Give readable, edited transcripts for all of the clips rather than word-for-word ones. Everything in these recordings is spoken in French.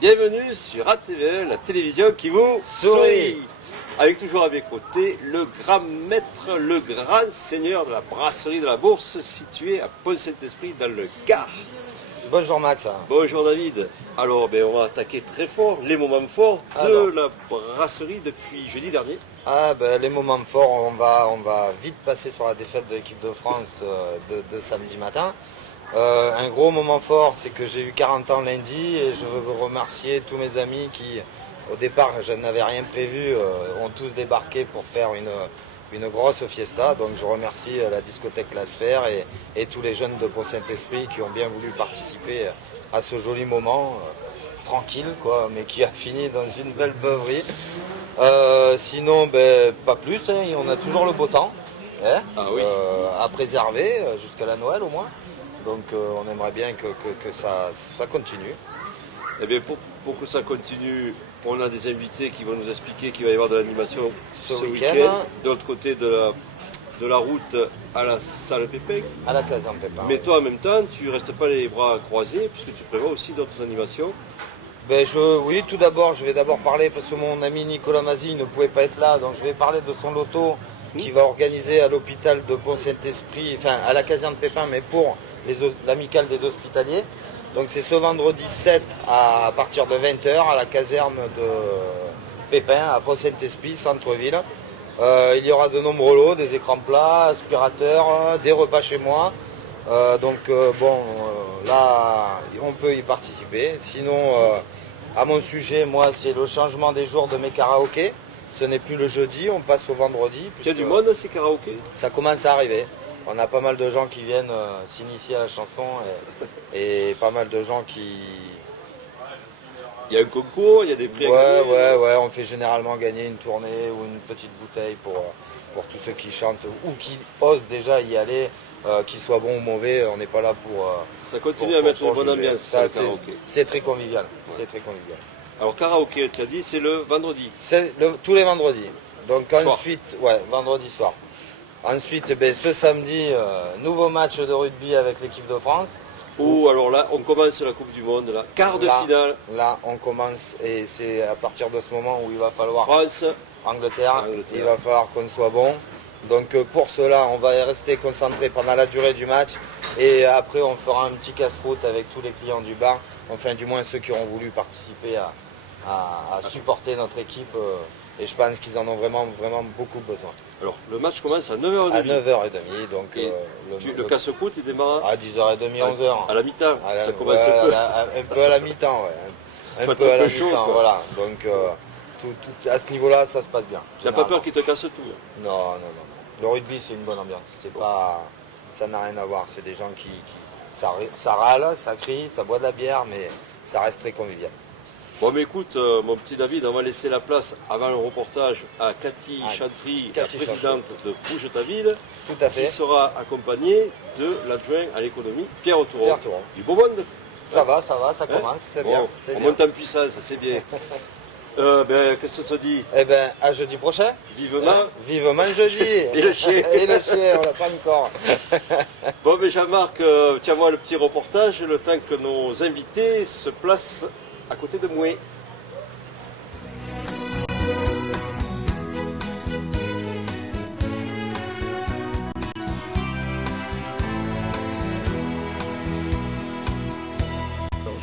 Bienvenue sur ATVL, la télévision qui vous sourit. Avec toujours à mes côtés le grand maître, le grand seigneur de la brasserie de la Bourse située à Pont-Saint-Esprit dans le Gard. Bonjour Max. Bonjour David. Alors on va attaquer très fort les moments forts de la brasserie depuis jeudi dernier. Les moments forts, on va vite passer sur la défaite de l'équipe de France de samedi matin. Un gros moment fort, c'est que j'ai eu 40 ans lundi et je veux remercier tous mes amis qui, au départ, je n'avais rien prévu, ont tous débarqué pour faire une grosse fiesta. Donc je remercie la discothèque La Sphère et tous les jeunes de Pont-Saint-Esprit qui ont bien voulu participer à ce joli moment, tranquille quoi, mais qui a fini dans une belle beuverie. Sinon, pas plus, hein, on a toujours le beau temps à préserver jusqu'à la Noël au moins. Donc on aimerait bien que ça continue. Eh bien pour que ça continue, on a des invités qui vont nous expliquer qu'il va y avoir de l'animation ce week-end. De l'autre côté de la route à la salle Pépin. À la caserne Pépin. Mais toi en même temps, tu ne restes pas les bras croisés puisque tu prévois aussi d'autres animations. Oui, tout d'abord, je vais d'abord parler parce que mon ami Nicolas Mazzi ne pouvait pas être là, donc je vais parler de son loto qui va organiser à l'hôpital de Pont-Saint-Esprit, enfin à la caserne Pépin, mais pour l'amicale des hospitaliers. Donc c'est ce vendredi 7 à partir de 20 h à la caserne de Pépin, à Pont-Saint-Esprit, centre-ville. Il y aura de nombreux lots, des écrans plats, aspirateurs, des repas chez moi. Là, on peut y participer. Sinon, à mon sujet, moi, c'est le changement des jours de mes karaokés. Ce n'est plus le jeudi, on passe au vendredi. Il y a du monde à ces karaokés? Ça commence à arriver. On a pas mal de gens qui viennent s'initier à la chanson et pas mal de gens qui... Il y a un concours, il y a des prix. Ouais, on fait généralement gagner une tournée ou une petite bouteille pour tous ceux qui chantent ou qui osent déjà y aller, qu'ils soient bons ou mauvais, on n'est pas là pour... Ça continue à mettre une bonne ambiance, ça, karaoké. C'est très convivial, c'est très convivial. Alors karaoké, tu as dit, c'est le vendredi? C'est tous les vendredis. Donc ensuite, vendredi soir. Ensuite, ce samedi, nouveau match de rugby avec l'équipe de France. Alors là, on commence la Coupe du Monde, là. Quart de finale. Là, on commence et c'est à partir de ce moment où il va falloir... France, Angleterre. Il va falloir qu'on soit bon. Donc pour cela, on va rester concentré pendant la durée du match et après on fera un petit casse-croûte avec tous les clients du bar, enfin du moins ceux qui auront voulu participer à supporter notre équipe et je pense qu'ils en ont vraiment beaucoup besoin. Alors le match commence à 9h30. À 9h30, donc le casse-croûte il démarre à 10h30, 11h. À la mi-temps, ça commence un peu à la mi-temps, un peu à la mi-temps, voilà. Donc tout, à ce niveau-là, ça se passe bien. Tu n'as pas peur qu'il te casse tout? Non. Le rugby, c'est une bonne ambiance. Ça n'a rien à voir. C'est des gens ça râle, ça crie, ça boit de la bière, mais ça reste très convivial. Bon, mais écoute, mon petit David, on va laisser la place avant le reportage à Cathy Chantry, la présidente de Bouge ta ville, tout à fait, qui sera accompagnée de l'adjoint à l'économie, Pierre Touron. Du beau monde. Ça va, ça commence, c'est bien. On monte en puissance, c'est bien. Qu'est-ce que ça se dit? À jeudi prochain. Vivement. Vivement jeudi. Et le chien. Et le chien, on l'a pas encore. Bon, mais Jean-Marc, tiens-moi le petit reportage, le temps que nos invités se placent à côté de moi.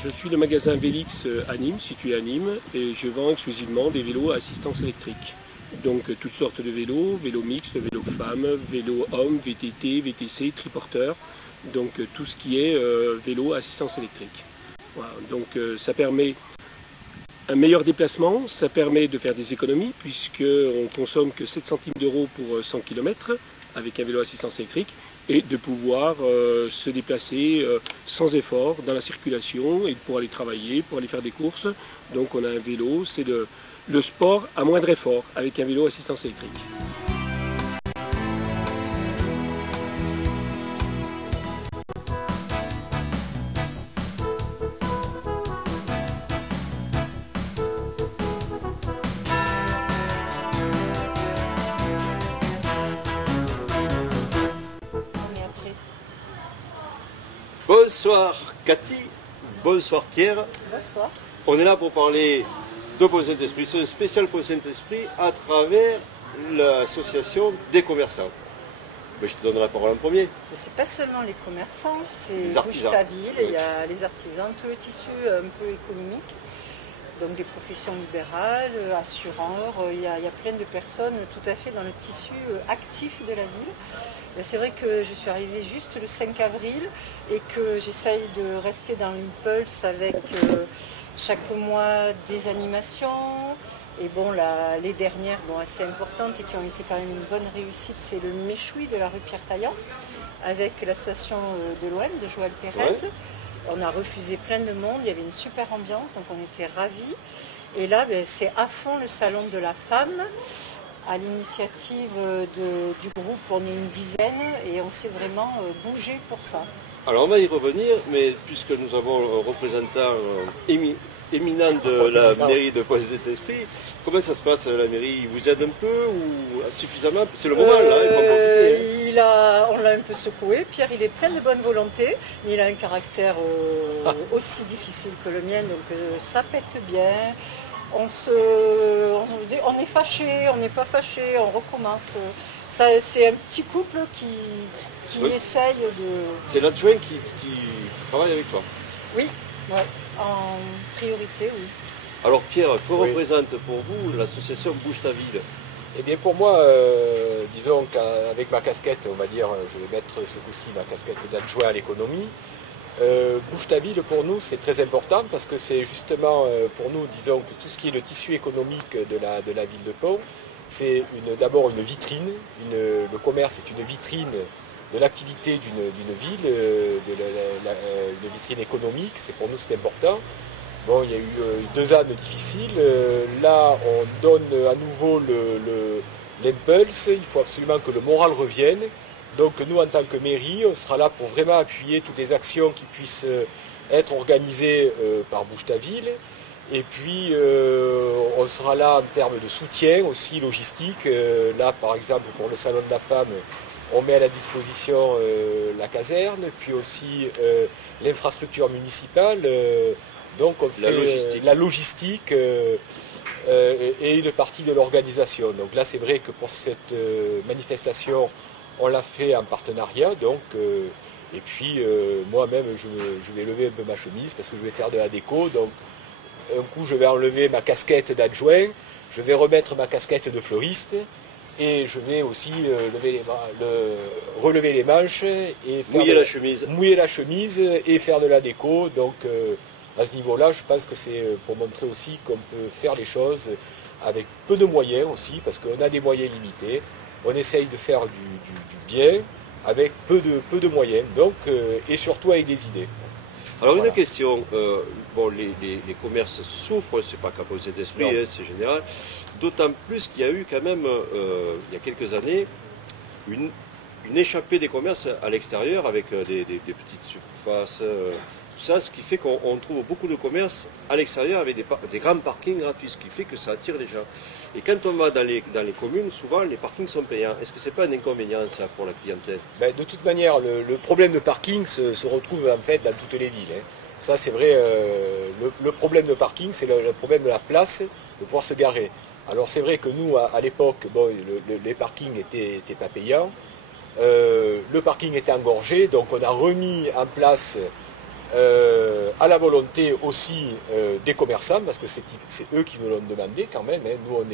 je suis le magasin Vélix à Nîmes, situé à Nîmes, et je vends exclusivement des vélos à assistance électrique. Donc toutes sortes de vélos, vélos mixtes, vélos femmes, vélos hommes, VTT, VTC, triporteurs, donc tout ce qui est vélo à assistance électrique. Voilà, donc ça permet un meilleur déplacement, ça permet de faire des économies puisqu'on consomme que 7 centimes d'euros pour 100 km avec un vélo à assistance électrique et de pouvoir se déplacer sans effort dans la circulation et pour aller travailler, pour aller faire des courses. Donc on a un vélo, c'est le sport à moindre effort avec un vélo à assistance électrique. Bonsoir Cathy, bonsoir Pierre. Bonsoir. On est là pour parler de Pont Saint-Esprit, c'est un spécial Pont Saint-Esprit à travers l'association des commerçants. Mais je te donne la parole en premier. Ce n'est pas seulement les commerçants, c'est les artisans. Bouche-ta-Ville, il y a les artisans, tout le tissu un peu économique. Donc des professions libérales, assureurs, il y a plein de personnes tout à fait dans le tissu actif de la ville. C'est vrai que je suis arrivée juste le 5 avril et que j'essaye de rester dans l'impulse avec chaque mois des animations. Et bon, les dernières assez importantes et qui ont été quand même une bonne réussite, c'est le Méchoui de la rue Pierre-Taillant avec l'association de l'OM de Joël Pérez. Ouais. On a refusé plein de monde, il y avait une super ambiance, donc on était ravis. Et là, c'est à fond le salon de la femme, à l'initiative du groupe, on est une dizaine et on s'est vraiment bougé pour ça. Alors on va y revenir, mais puisque nous avons un représentant éminent de la mairie de Pont Saint-Esprit, comment ça se passe la mairie? Il vous aide un peu ou suffisamment? C'est le moment là, il faut en profiter. On l'a un peu secoué. Pierre, il est plein de bonne volonté, mais il a un caractère aussi difficile que le mien, donc ça pète bien. On est fâché, on n'est pas fâché, on recommence. C'est un petit couple qui oui. Essaye de... C'est l'adjoint qui travaille avec toi? Oui, ouais, en priorité, oui. Alors Pierre, que représente pour vous l'association Bouche-ta-Ville? Eh bien pour moi, disons qu'avec ma casquette, on va dire, je vais mettre ce coup-ci ma casquette d'adjoint à l'économie. Bouche-ta-Ville pour nous c'est très important parce que c'est justement pour nous, disons que tout ce qui est le tissu économique de la ville de Pont, c'est d'abord une vitrine, le commerce est une vitrine de l'activité d'une ville, une vitrine économique, pour nous c'est important. Bon, il y a eu 2 ans difficiles, là on donne à nouveau l'impulse, il faut absolument que le moral revienne. Donc nous en tant que mairie, on sera là pour vraiment appuyer toutes les actions qui puissent être organisées par Bouche-ta-Ville. Et puis on sera là en termes de soutien aussi logistique. Là par exemple pour le salon de la femme, on met à la disposition la caserne, puis aussi l'infrastructure municipale. Donc on fait la logistique et une partie de l'organisation. Donc là c'est vrai que pour cette manifestation, on l'a fait en partenariat, donc, et puis moi-même je vais lever un peu ma chemise parce que je vais faire de la déco, donc un coup je vais enlever ma casquette d'adjoint, je vais remettre ma casquette de fleuriste et je vais aussi relever les manches et mouiller la chemise et faire de la déco. Donc à ce niveau-là, je pense que c'est pour montrer aussi qu'on peut faire les choses avec peu de moyens aussi, parce qu'on a des moyens limités. On essaye de faire du bien avec peu de moyens, donc, et surtout avec des idées. Alors voilà. Une question, bon, les commerces souffrent, c'est pas qu'à Pont Saint-Esprit, hein, c'est général, d'autant plus qu'il y a eu quand même, il y a quelques années, une échappée des commerces à l'extérieur avec des petites surfaces, tout ça, ce qui fait qu'on trouve beaucoup de commerces à l'extérieur avec des grands parkings gratuits, ce qui fait que ça attire les gens. Et quand on va dans les communes, souvent les parkings sont payants. Est-ce que c'est pas un inconvénient ça pour la clientèle? De toute manière, le problème de parking se retrouve en fait dans toutes les villes. Hein. Ça c'est vrai, le problème de parking, c'est le problème de la place, de pouvoir se garer. Alors c'est vrai que nous, à l'époque, bon, les parkings étaient pas payants. Le parking était engorgé, donc on a remis en place à la volonté aussi des commerçants, parce que c'est eux qui nous l'ont demandé quand même, hein. Nous,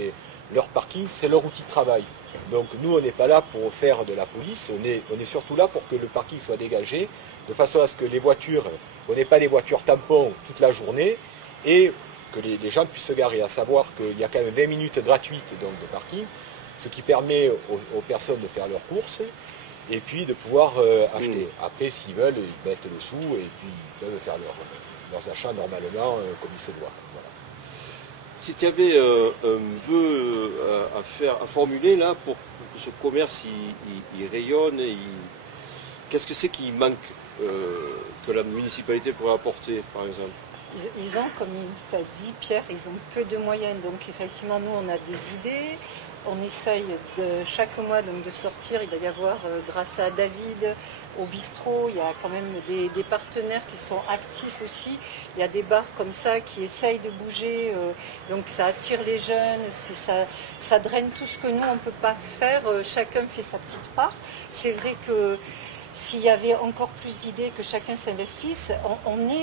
leur parking, c'est leur outil de travail. Donc nous, on n'est pas là pour faire de la police, on est surtout là pour que le parking soit dégagé, de façon à ce que les voitures, on n'ait pas des voitures tampons toute la journée, et que les gens puissent se garer, à savoir qu'il y a quand même 20 minutes gratuites donc, de parking, ce qui permet aux personnes de faire leurs courses, et puis de pouvoir acheter. Après, s'ils veulent, ils mettent le sou, et puis ils peuvent faire leurs achats normalement comme il se doit. Voilà. Si tu avais un vœu à formuler là pour que ce commerce il rayonne, qu'est-ce que c'est qui manque que la municipalité pourrait apporter par exemple? Ils ont, comme tu as dit Pierre, ils ont peu de moyens. Donc effectivement, nous, on a des idées. On essaye chaque mois donc, de sortir. Il va y avoir, grâce à David, au bistrot, il y a quand même des partenaires qui sont actifs aussi. Il y a des bars comme ça qui essayent de bouger. Donc ça attire les jeunes, ça draine tout ce que nous, on ne peut pas faire. Chacun fait sa petite part. C'est vrai que s'il y avait encore plus d'idées, que chacun s'investisse,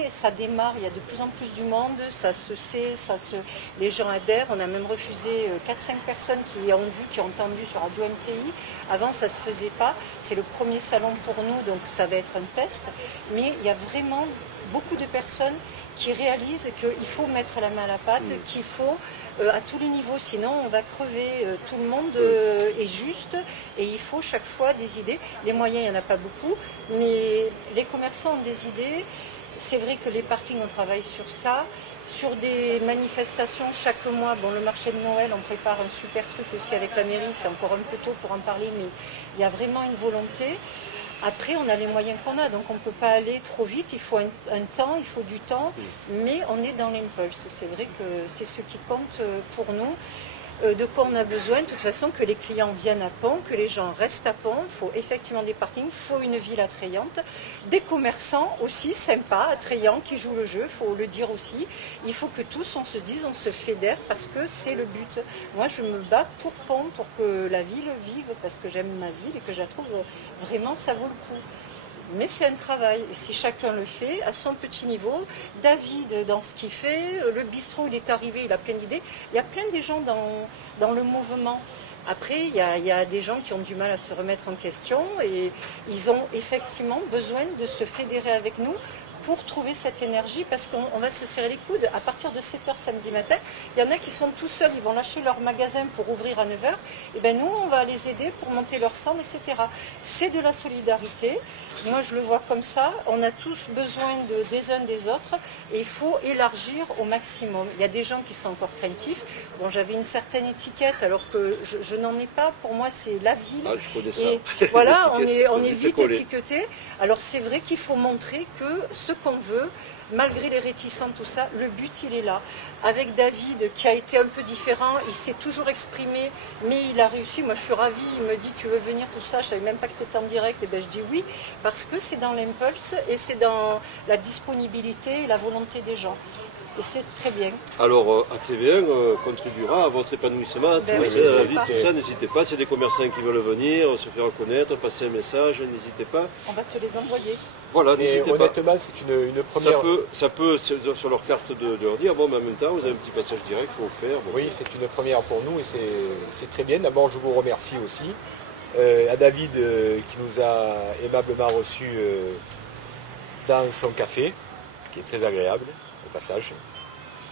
ça démarre, il y a de plus en plus du monde, ça se sait, les gens adhèrent. On a même refusé 4-5 personnes qui ont entendu sur Radio MTI. Avant, ça ne se faisait pas. C'est le premier salon pour nous, donc ça va être un test. Mais il y a vraiment beaucoup de personnes qui réalisent qu'il faut mettre la main à la pâte, qu'il faut à tous les niveaux, sinon on va crever. Tout le monde est juste et il faut chaque fois des idées. Les moyens, il n'y en a pas beaucoup, mais les commerçants ont des idées. C'est vrai que les parkings, on travaille sur ça. Sur des manifestations chaque mois, bon, le marché de Noël, on prépare un super truc aussi avec la mairie, c'est encore un peu tôt pour en parler, mais il y a vraiment une volonté. Après, on a les moyens qu'on a, donc on ne peut pas aller trop vite, il faut un temps, il faut du temps, mais on est dans l'impulse. C'est vrai que c'est ce qui compte pour nous. De quoi on a besoin, de toute façon, que les clients viennent à Pont, que les gens restent à Pont. Il faut effectivement des parkings, il faut une ville attrayante, des commerçants aussi sympas, attrayants, qui jouent le jeu, il faut le dire aussi. Il faut que tous on se dise, on se fédère, parce que c'est le but. Moi, je me bats pour Pont, pour que la ville vive, parce que j'aime ma ville et que je la trouve vraiment, ça vaut le coup. Mais c'est un travail, et si chacun le fait à son petit niveau, David dans ce qu'il fait, le bistrot il est arrivé, il a plein d'idées, il y a plein de gens dans le mouvement. Après, il y a des gens qui ont du mal à se remettre en question et ils ont effectivement besoin de se fédérer avec nous pour trouver cette énergie, parce qu'on va se serrer les coudes. À partir de 7h samedi matin, il y en a qui sont tout seuls, ils vont lâcher leur magasin pour ouvrir à 9h, et bien nous, on va les aider pour monter leur stand, etc. C'est de la solidarité. Moi, je le vois comme ça. On a tous besoin des uns des autres et il faut élargir au maximum. Il y a des gens qui sont encore craintifs. Bon, j'avais une certaine étiquette alors que je n'en ai pas. Pour moi, c'est la ville. Ah, je connais ça. Et voilà, on est vite étiqueté. Alors, c'est vrai qu'il faut montrer que ce qu'on veut, malgré les réticents, tout ça, le but, il est là. Avec David, qui a été un peu différent, il s'est toujours exprimé, mais il a réussi. Moi, je suis ravie. Il me dit, tu veux venir, tout ça. Je ne savais même pas que c'était en direct. Et bien, je dis oui, parce que c'est dans l'impulse et c'est dans la disponibilité et la volonté des gens. Et c'est très bien. Alors, ATV1 contribuera à votre épanouissement. Ben oui, tout ça, n'hésitez pas. C'est des commerçants qui veulent venir, se faire connaître, passer un message, n'hésitez pas. On va te les envoyer. Voilà, n'hésitez pas. Honnêtement, c'est une première... Ça peut sur leur carte de leur dire, bon, mais en même temps, vous avez un petit passage direct pour faire. Bon, oui, c'est une première pour nous et c'est très bien. D'abord, je vous remercie aussi. À David qui nous a aimablement reçus dans son café, qui est très agréable, au passage.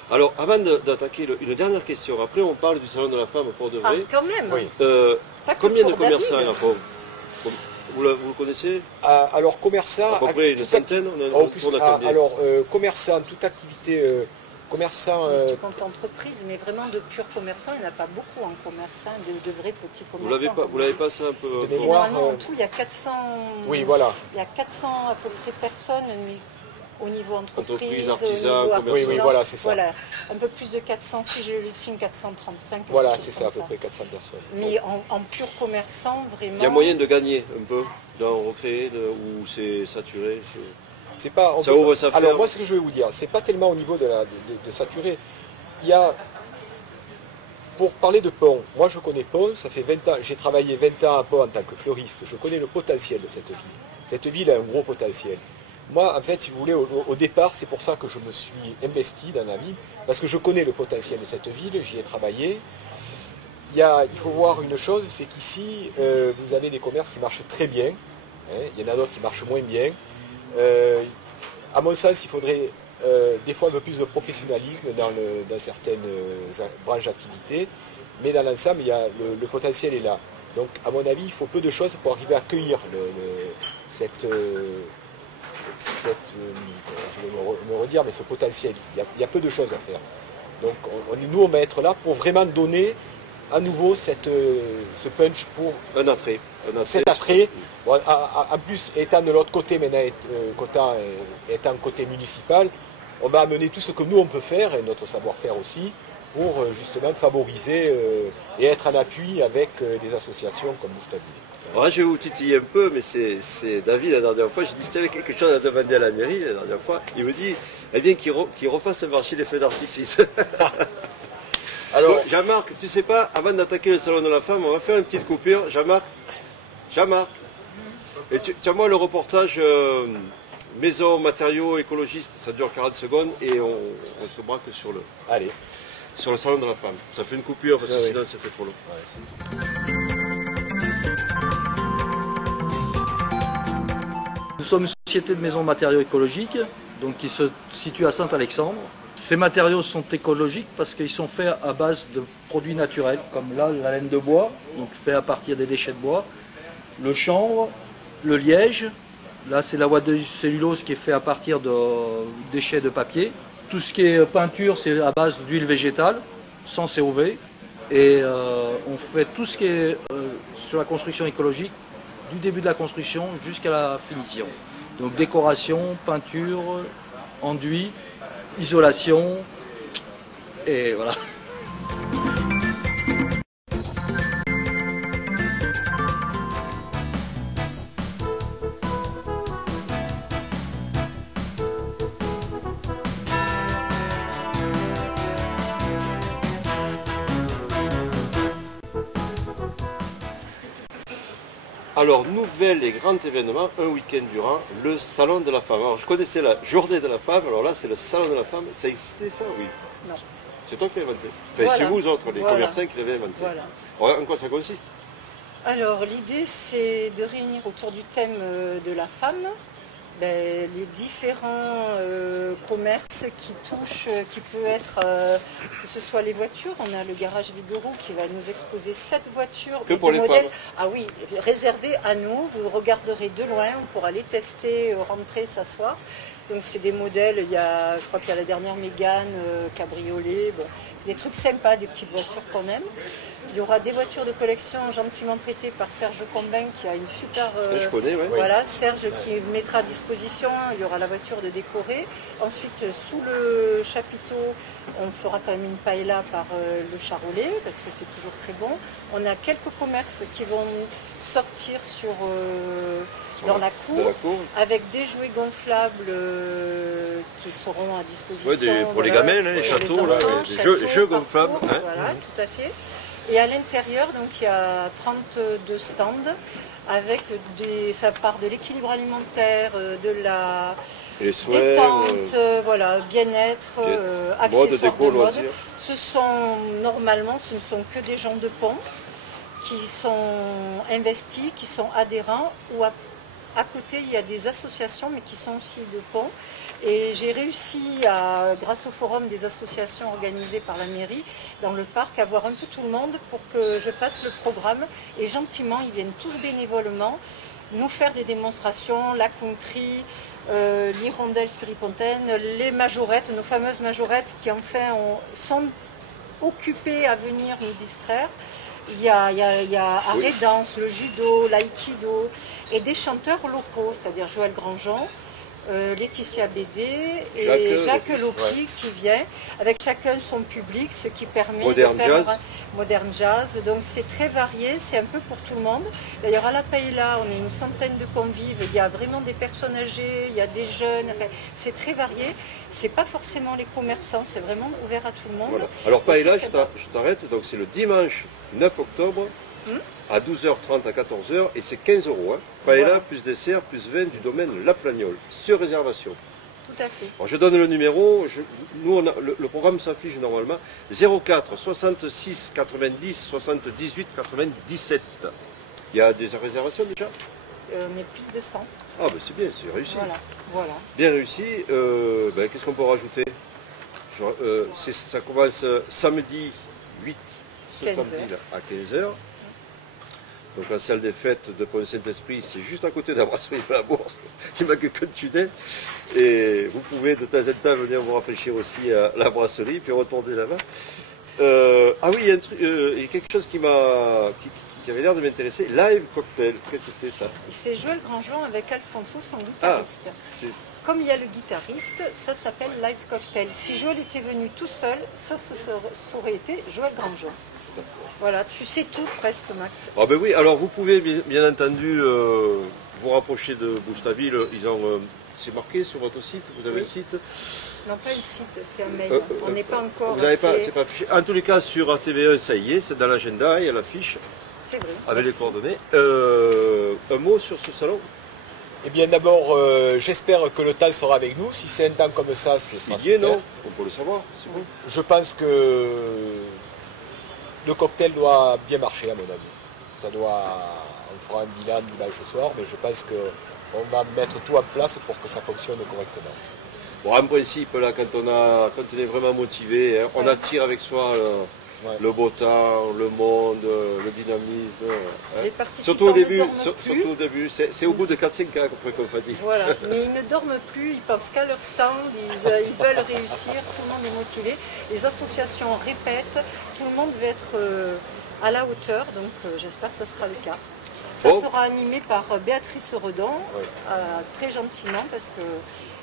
Alors, avant d'attaquer une dernière question, après on parle du Salon de la Femme pour de vrai. Ah, quand même. Oui. Combien de commerçants il y a Pont ? Vous le connaissez ? Alors, commerçants... À peu près une centaine, alors, commerçants, toute activité... commerçants... Si tu comptes entreprise, mais vraiment de purs commerçants, il n'y en a pas beaucoup en commerçants, de vrais petits commerçants. Vous l'avez pas ça un peu... Normalement, en tout, il y a 400... Oui, voilà. Il y a 400 à peu près personnes, mais au niveau entreprise, artisan, au niveau artisan. Oui, voilà, c'est ça. Voilà, un peu plus de 400, si j'ai le team 435. Voilà, c'est ça, à peu près 400 personnes. Mais en pur commerçant, vraiment... Il y a moyen de gagner un peu, d'en recréer, ou c'est saturé C'est pas, ouvre sa ferme. Alors moi, ce que je vais vous dire, c'est pas tellement au niveau de saturer. Il y a, pour parler de Pont, moi je connais Pont, ça fait 20 ans, j'ai travaillé 20 ans à Pont en tant que fleuriste, je connais le potentiel de cette ville. Cette ville a un gros potentiel. Moi, en fait, si vous voulez, au départ, c'est pour ça que je me suis investi dans la ville, parce que je connais le potentiel de cette ville, j'y ai travaillé. Il faut voir une chose, c'est qu'ici, vous avez des commerces qui marchent très bien, hein, il y en a d'autres qui marchent moins bien. À mon sens, il faudrait des fois un peu plus de professionnalisme dans certaines branches d'activité, mais dans l'ensemble, le potentiel est là. Donc, à mon avis, il faut peu de choses pour arriver à accueillir cette je vais me redire, mais ce potentiel. Il y a peu de choses à faire. Donc, nous, on va être là pour vraiment donner à nouveau ce punch pour Un attrait. cet attrait. Bon, en plus, étant de l'autre côté, maintenant, étant côté municipal, on va amener tout ce que nous, on peut faire, et notre savoir-faire aussi, pour justement favoriser et être en appui avec des associations comme Bouche-ta-Ville. Alors là, je vais vous titiller un peu, mais c'est David, la dernière fois, j'ai dit, si avait quelque chose à demander à la mairie, la dernière fois, il me dit, eh bien, qu'il refasse un marché des feux d'artifice. Alors, Jean-Marc, tu sais pas, avant d'attaquer le salon de la femme, on va faire une petite coupure. Jean-Marc, et tu as moi le reportage maison, matériaux, écologistes, ça dure 40 secondes et on se braque sur le salon de la femme. Ça fait une coupure parce que sinon ça fait trop long. Ouais. Nous sommes une société de maisons matériaux écologiques, donc qui se situe à Saint-Alexandre. Ces matériaux sont écologiques parce qu'ils sont faits à base de produits naturels, comme là la laine de bois, donc fait à partir des déchets de bois, le chanvre, le liège, là c'est la ouate de cellulose qui est fait à partir de déchets de papier. Tout ce qui est peinture, c'est à base d'huile végétale, sans COV. Et on fait tout ce qui est sur la construction écologique, du début de la construction jusqu'à la finition. Donc décoration, peinture, enduit, isolation, et voilà. Alors, nouvel et grand événement, un week-end durant, le Salon de la Femme. Alors, je connaissais la Journée de la Femme, alors là, c'est le Salon de la Femme. Ça existait, ça? Oui. Non. C'est toi qui l'as inventé. Enfin, Voilà. c'est vous autres, les Voilà. commerçants, qui l'avez inventé. Voilà. Alors, en quoi ça consiste? Alors, l'idée, c'est de réunir autour du thème de la femme les différents commerces qui touchent, qui peut être, que ce soit les voitures. On a le garage Vigouroux qui va nous exposer 7 voitures. Que pour les femmes? Ah oui, réservées à nous. Vous regarderez de loin, on pourra les tester, rentrer, s'asseoir. Donc c'est des modèles, je crois qu'il y a la dernière Mégane, cabriolet, bon, c'est des trucs sympas, des petites voitures qu'on aime. Il y aura des voitures de collection gentiment prêtées par Serge Combin qui a une super... Je connais, oui. Voilà, Serge qui mettra à disposition, il y aura la voiture de décorer. Ensuite, sous le chapiteau, on fera quand même une paella par le charolais, parce que c'est toujours très bon. On a quelques commerces qui vont sortir dans la cour, avec des jouets gonflables qui seront à disposition. Ouais, pour les gamins, les châteaux, les enfants, des jeux gonflables. Hein. Voilà, tout à fait. Et à l'intérieur, donc il y a 32 stands avec ça part de l'équilibre alimentaire, de la détente, voilà, bien-être, accessoires de mode. Ce ne sont que des gens de pont qui sont investis, qui sont adhérents, ou à côté il y a des associations mais qui sont aussi de pont. Et j'ai réussi, grâce au forum des associations organisées par la mairie, dans le parc, à voir un peu tout le monde pour que je fasse le programme. Et gentiment, ils viennent tous bénévolement nous faire des démonstrations, la country, l'hirondelle spiripontaine, les majorettes, nos fameuses majorettes qui enfin sont occupées à venir nous distraire. Il y a arrêt danse, le judo, l'aïkido et des chanteurs locaux, c'est-à-dire Joël Grandjean, Laetitia Bédé et Jacques Lopi qui vient, avec chacun son public, ce qui permet de faire modern jazz. Donc c'est très varié, c'est un peu pour tout le monde. D'ailleurs à la Paella, on est une centaine de convives, il y a vraiment des personnes âgées, il y a des jeunes, enfin, c'est très varié. C'est pas forcément les commerçants, c'est vraiment ouvert à tout le monde. Voilà. Alors Paella, je t'arrête, donc c'est le dimanche 9 octobre à 12h30 à 14h, et c'est 15 €. Hein. Paella plus dessert plus vin du domaine La Plagnole, sur réservation. Tout à fait. Alors, je donne le numéro, nous le programme s'affiche normalement 04 66 90 78 97. Il y a des réservations déjà? On est plus de 100. Ah ben c'est bien, c'est réussi. Voilà. Bien réussi. Qu'est-ce qu'on peut rajouter? Ça commence samedi 8 ce 15 samedi là, à 15h. Donc la salle des fêtes de Pont-Saint-Esprit, c'est juste à côté de la brasserie de la Bourse. Il manque que de tunnel. Et vous pouvez de temps en temps venir vous rafraîchir aussi à la brasserie, puis retourner là-bas. Ah oui, il y a un truc, il y a quelque chose qui avait l'air de m'intéresser. Live cocktail, qu'est-ce que c'est ça? C'est Joël Grandjean avec Alfonso, son guitariste. Comme il y a le guitariste, ça s'appelle Live Cocktail. Si Joël était venu tout seul, ça aurait été Joël Grandjean. Voilà, tu sais tout presque, Max. Ah ben oui, alors vous pouvez bien entendu vous rapprocher de Bouche-ta-Ville. C'est marqué sur votre site, vous avez un site? Non, pas un site, c'est un mail. On n'est pas encore. Vous n'avez pas, c'est pas affiché. En tous les cas, sur ATV1, ça y est, c'est dans l'agenda, il y a l'affiche. C'est vrai. Avec les coordonnées. Un mot sur ce salon? Eh bien d'abord, j'espère que le temps sera avec nous. Si c'est un temps comme ça, c'est ça. Il y est, non? On peut le savoir, c'est bon. Je pense que le cocktail doit bien marcher à mon avis. On fera un bilan dimanche soir, mais je pense qu'on va mettre tout en place pour que ça fonctionne correctement. Bon, en principe, là, quand on est vraiment motivé, hein, on attire avec soi le beau temps, le monde, le dynamisme. Hein. Les participants surtout au début, surtout au début. C'est au bout de 4-5 ans qu'on va dire. Voilà, mais ils ne dorment plus, ils pensent qu'à leur stand, ils veulent réussir, tout le monde est motivé. Les associations répètent, tout le monde va être à la hauteur, donc j'espère que ce sera le cas. Ça sera animé par Béatrice Redon, très gentiment, parce que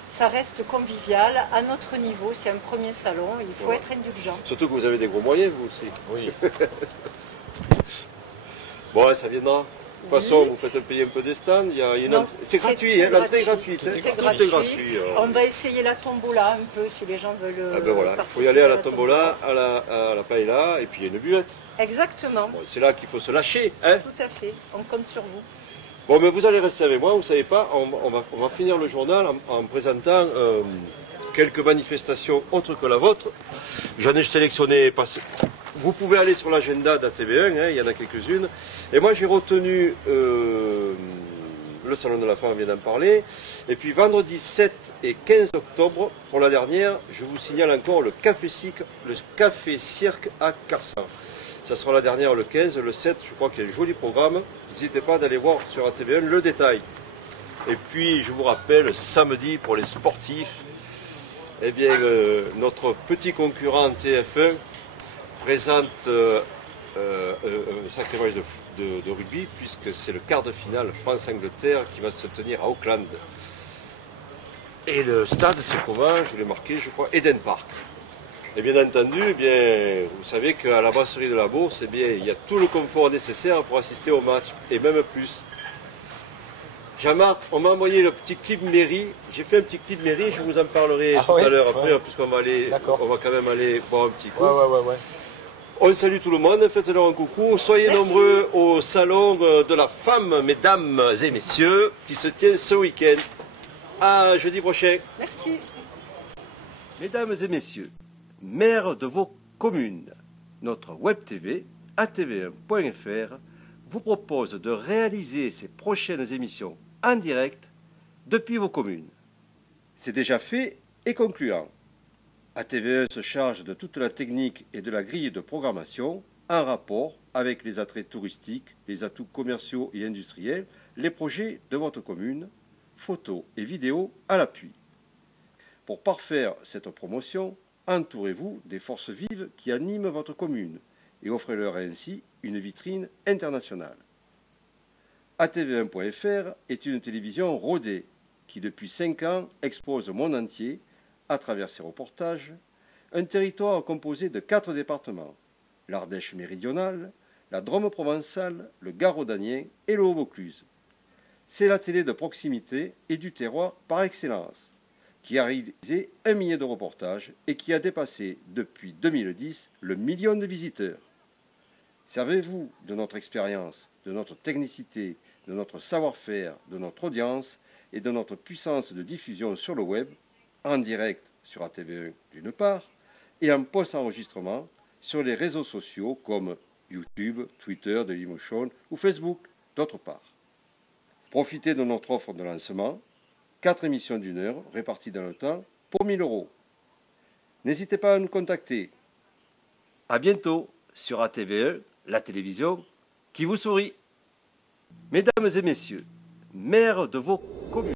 ça reste convivial, à notre niveau, c'est un premier salon, il faut être indulgent. Surtout que vous avez des gros moyens, vous aussi. Oui. Bon, ça viendra. De toute façon, vous faites payer un peu des stands. C'est gratuit, l'entrée est gratuite. Tout est gratuit. On va essayer la tombola un peu si les gens veulent. Il faut y aller à la tombola, à la paella, et puis il y a une buvette. Exactement. Bon, c'est là qu'il faut se lâcher. Hein. Tout à fait, on compte sur vous. Bon, mais vous allez rester avec moi, vous ne savez pas, on va finir le journal en présentant quelques manifestations autres que la vôtre. J'en ai sélectionné, vous pouvez aller sur l'agenda d'ATV1, hein, il y en a quelques-unes. Et moi j'ai retenu le Salon de la Femme, on vient d'en parler. Et puis vendredi 7 et 15 octobre, pour la dernière, je vous signale encore le Café Cirque à Carsan. Ça sera la dernière le 15, le 7, je crois qu'il y a un joli programme. N'hésitez pas d'aller voir sur ATV1 le détail. Et puis je vous rappelle, samedi pour les sportifs, eh bien, notre petit concurrent TF1 présente un sacré match de rugby, puisque c'est le quart de finale France-Angleterre qui va se tenir à Auckland. Et le stade, c'est comment? Je l'ai marqué, je crois, Eden Park. Et bien entendu, eh bien, vous savez qu'à la brasserie de la Bourse, eh bien, il y a tout le confort nécessaire pour assister au match, et même plus. Jean-Marc, on m'a envoyé le petit clip mairie. J'ai fait un petit clip mairie, je vous en parlerai tout à l'heure après, puisqu'on va quand même aller boire un petit coup. On salue tout le monde, faites-leur un coucou. Soyez nombreux au salon de la femme, mesdames et messieurs, qui se tient ce week-end. À jeudi prochain. Merci. Mesdames et messieurs, maires de vos communes, notre web TV, atv1.fr, vous propose de réaliser ces prochaines émissions en direct depuis vos communes. C'est déjà fait et concluant. ATV1 se charge de toute la technique et de la grille de programmation en rapport avec les attraits touristiques, les atouts commerciaux et industriels, les projets de votre commune, photos et vidéos à l'appui. Pour parfaire cette promotion, entourez-vous des forces vives qui animent votre commune et offrez-leur ainsi une vitrine internationale. ATV1.fr est une télévision rodée qui depuis 5 ans expose au monde entier, à travers ses reportages, un territoire composé de 4 départements, l'Ardèche méridionale, la Drôme provençale, le Gard-Rhodanien et le Haut-Vaucluse. C'est la télé de proximité et du terroir par excellence, qui a réalisé 1 million de reportages et qui a dépassé depuis 2010 le million de visiteurs. Servez-vous de notre expérience, de notre technicité, de notre savoir-faire, de notre audience et de notre puissance de diffusion sur le web, en direct sur ATV1 d'une part, et en post-enregistrement sur les réseaux sociaux comme YouTube, Twitter, Dailymotion ou Facebook d'autre part. Profitez de notre offre de lancement, 4 émissions d'1 heure réparties dans le temps pour 1 000 €. N'hésitez pas à nous contacter. A bientôt sur ATV1, la télévision qui vous sourit. Mesdames et messieurs, maires de vos communes.